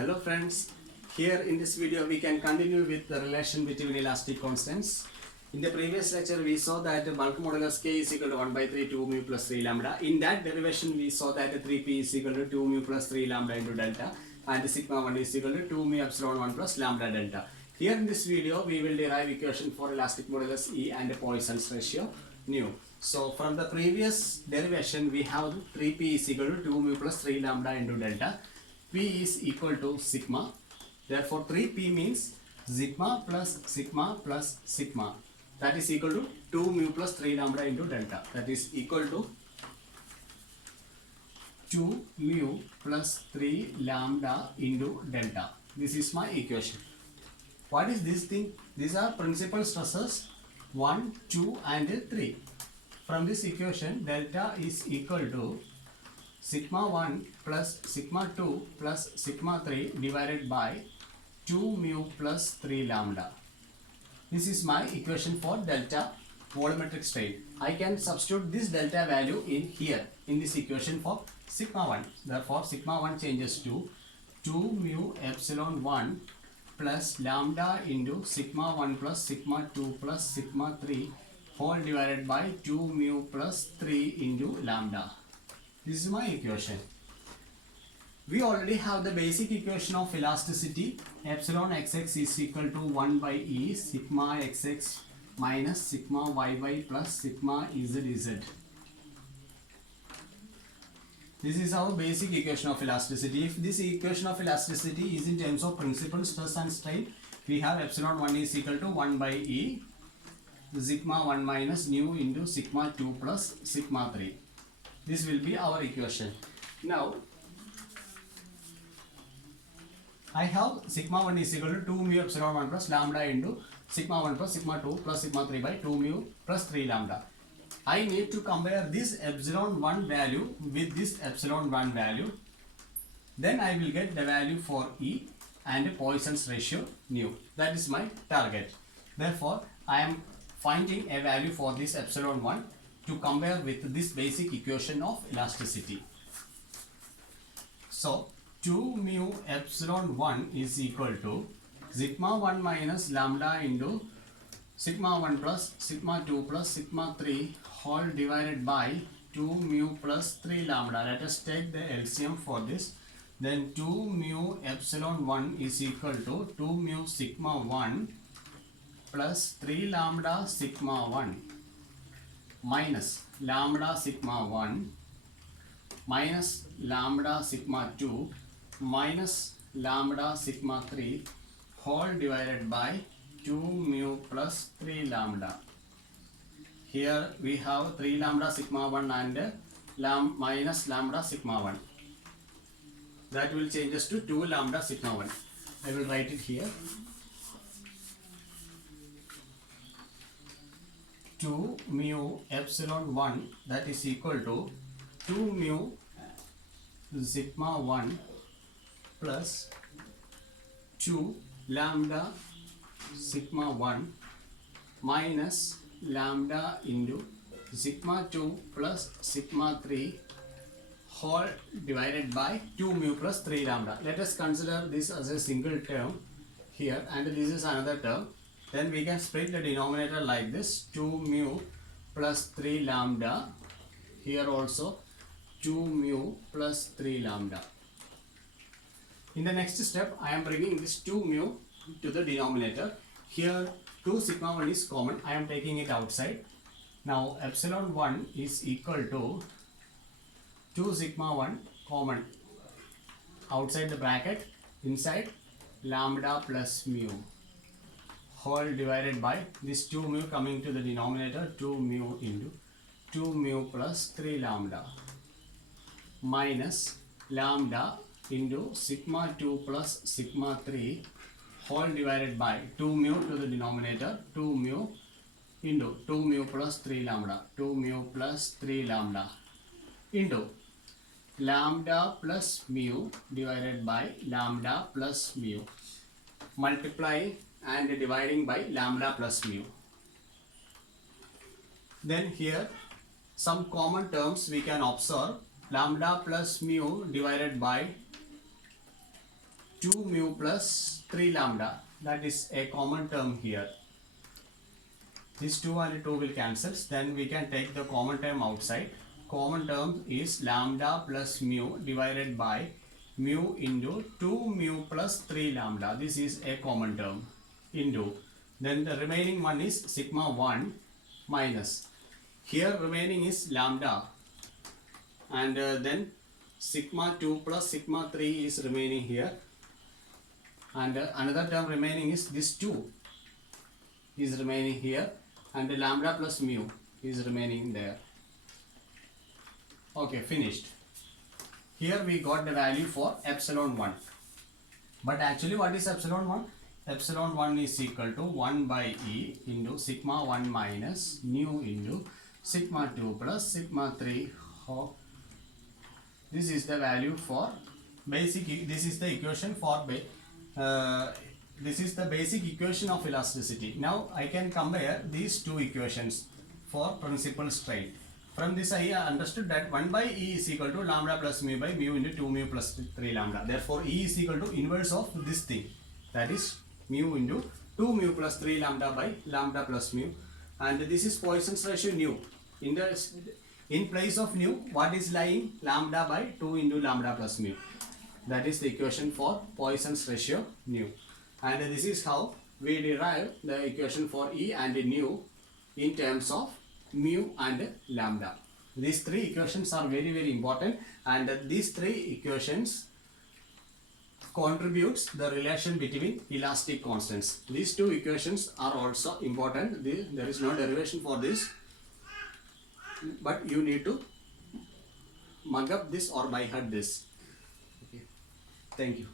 Hello friends, here in this video we can continue with the relation between elastic constants. In the previous lecture we saw that bulk modulus k is equal to 1 by 3 2 mu plus 3 lambda. In that derivation we saw that 3p is equal to 2 mu plus 3 lambda into delta and sigma 1 is equal to 2 mu epsilon 1 plus lambda delta. Here in this video we will derive equation for elastic modulus E and Poisson's ratio nu. So from the previous derivation we have 3p is equal to 2 mu plus 3 lambda into delta. P is equal to sigma. Therefore 3p means sigma plus sigma plus sigma. That is equal to 2 mu plus 3 lambda into delta. That is equal to 2 mu plus 3 lambda into delta. This is my equation. What is this thing? These are principal stresses 1, 2 and 3. From this equation delta is equal to sigma 1 plus sigma 2 plus sigma 3 divided by 2 mu plus 3 lambda. This is my equation for delta volumetric strain. I can substitute this delta value in here in this equation for sigma 1. Therefore sigma 1 changes to 2 mu epsilon 1 plus lambda into sigma 1 plus sigma 2 plus sigma 3 whole divided by 2 mu plus 3 into lambda. This is my equation. We already have the basic equation of elasticity. Epsilon xx is equal to 1 by E sigma xx minus sigma yy plus sigma zz. This is our basic equation of elasticity. If this equation of elasticity is in terms of principal stress and strain, we have epsilon 1 is equal to 1 by E sigma 1 minus nu into sigma 2 plus sigma 3. This will be our equation. Now, I have sigma 1 is equal to 2 mu epsilon 1 plus lambda into sigma 1 plus sigma 2 plus sigma 3 by 2 mu plus 3 lambda. I need to compare this epsilon 1 value with this epsilon 1 value. Then I will get the value for E and Poisson's ratio nu. That is my target. Therefore, I am finding a value for this epsilon 1 to compare with this basic equation of elasticity. So 2 mu epsilon 1 is equal to sigma 1 minus lambda into sigma 1 plus sigma 2 plus sigma 3 whole divided by 2 mu plus 3 lambda. Let us take the LCM for this. Then 2 mu epsilon 1 is equal to 2 mu sigma 1 plus 3 lambda sigma 1 minus lambda sigma 1 minus lambda sigma 2 minus lambda sigma 3 whole divided by 2 mu plus 3 lambda. Here we have 3 lambda sigma 1 and minus lambda sigma 1. That will change us to 2 lambda sigma 1. I will write it here. 2 mu epsilon 1 that is equal to 2 mu sigma 1 plus 2 lambda sigma 1 minus lambda into sigma 2 plus sigma 3 whole divided by 2 mu plus 3 lambda. Let us consider this as a single term here and this is another term. Then we can split the denominator like this, 2 mu plus 3 lambda, here also 2 mu plus 3 lambda. In the next step, I am bringing this 2 mu to the denominator. Here 2 sigma 1 is common, I am taking it outside. Now epsilon 1 is equal to 2 sigma 1 common, outside the bracket, inside lambda plus mu whole divided by this 2 mu coming to the denominator, 2 mu into 2 mu plus 3 lambda minus lambda into sigma 2 plus sigma 3 whole divided by 2 mu to the denominator, 2 mu into 2 mu plus 3 lambda, 2 mu plus 3 lambda into lambda plus mu divided by lambda plus mu, multiply and dividing by lambda plus mu. Then here some common terms we can observe. Lambda plus mu divided by 2 mu plus 3 lambda, that is a common term here. These 2 and 2 will cancel, then we can take the common term outside. Common term is lambda plus mu divided by mu into 2 mu plus 3 lambda. This is a common term into, then the remaining one is sigma 1 minus, here remaining is lambda, and then sigma 2 plus sigma 3 is remaining here, and another term remaining is this 2 is remaining here, and the lambda plus mu is remaining there. Okay, finished. Here we got the value for epsilon 1. But actually what is epsilon 1? Epsilon 1 is equal to 1 by E into sigma 1 minus mu into sigma 2 plus sigma 3. This is the value for basic, this is the equation for this is the basic equation of elasticity. Now I can compare these two equations for principal strain. From this I understood that 1 by E is equal to lambda plus mu by mu into 2 mu plus 3 lambda. Therefore E is equal to inverse of this thing, that is mu into 2 mu plus 3 lambda by lambda plus mu, and this is Poisson's ratio nu. In place of nu, what is lying? Lambda by 2 into lambda plus mu. That is the equation for Poisson's ratio nu. And this is how we derive the equation for E and nu in terms of mu and lambda. These three equations are very, very important, and these three equations contributes the relation between elastic constants. These two equations are also important. There is no derivation for this, but you need to mug up this or by heart this. Okay. Thank you.